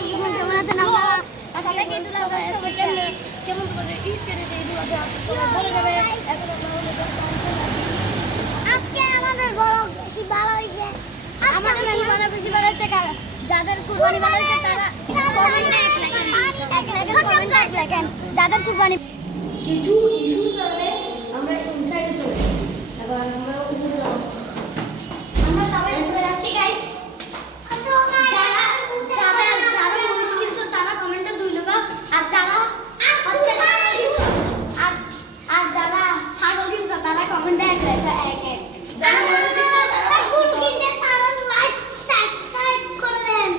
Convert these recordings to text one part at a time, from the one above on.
কেমন আছেন আপনারা? সবাইকে ঈদ উল আজহা কেমন করে ঈদ কেটেছে? ঈদ উল আজহা চলে যাবে এখন আজকে আমাদের বড় বেশি ভালো হয়েছে। আমাদের মেহমান বেশি ভালো হয়েছে। যাদের কুরবানি ভালো হয়েছে তারা কমেন্টে এক লেখেন। যাদের কুরবানি কিছু ইস্যুর কারণে আমরা ইনসাইডে চলে যাই। এবার আমরা উপরে যাওয়া আমরা সবাই উপরে যাচ্ছি গাইস। যারা মুশকিল ছিল তারা কমেন্টে দুই লোক আর যারা হচ্ছে আর যারা ছাগল কিনছে তারা কমেন্টে এক যারা মুশকিল ছিল তারা গুরু কিনছে তারা লাইক সাবস্ক্রাইব করবেন।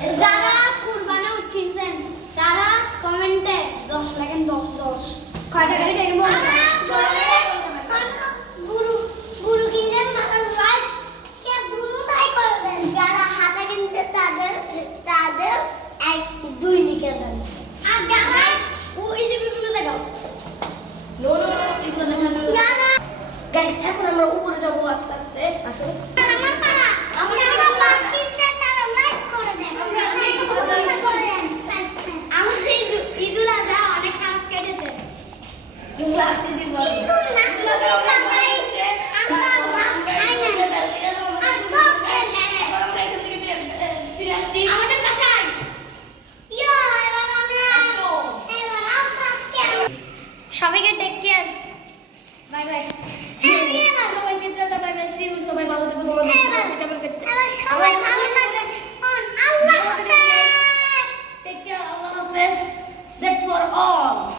আর যারা কুরবানি কিনছেন তারা কমেন্টে 10 লেখেন 10 কয়টা করে দেব গুরু কিনছেন মানে লাইক শেয়ার দুটোই করবেন। যারা হাতে কিনছে তাদের 1 2 লিখে দেন। আর যারা ওই দিকগুলো দেখাও নো এগুলো দেখানো গাইস। এখন আমরা উপরে যাবো আস্তে আস্তে। আসো ঈদ উল আজহা অনেক কাজ কেটেছে। সবাইকে টেক কেয়ার। Bye bye. সবাইকে tata bye bye. See you. সবাই ভালো থেকো। সবাই ভালো থাকবেন। আল্লাহ হাফেজ। Take care. আল্লাহ হাফেজ। That's for all.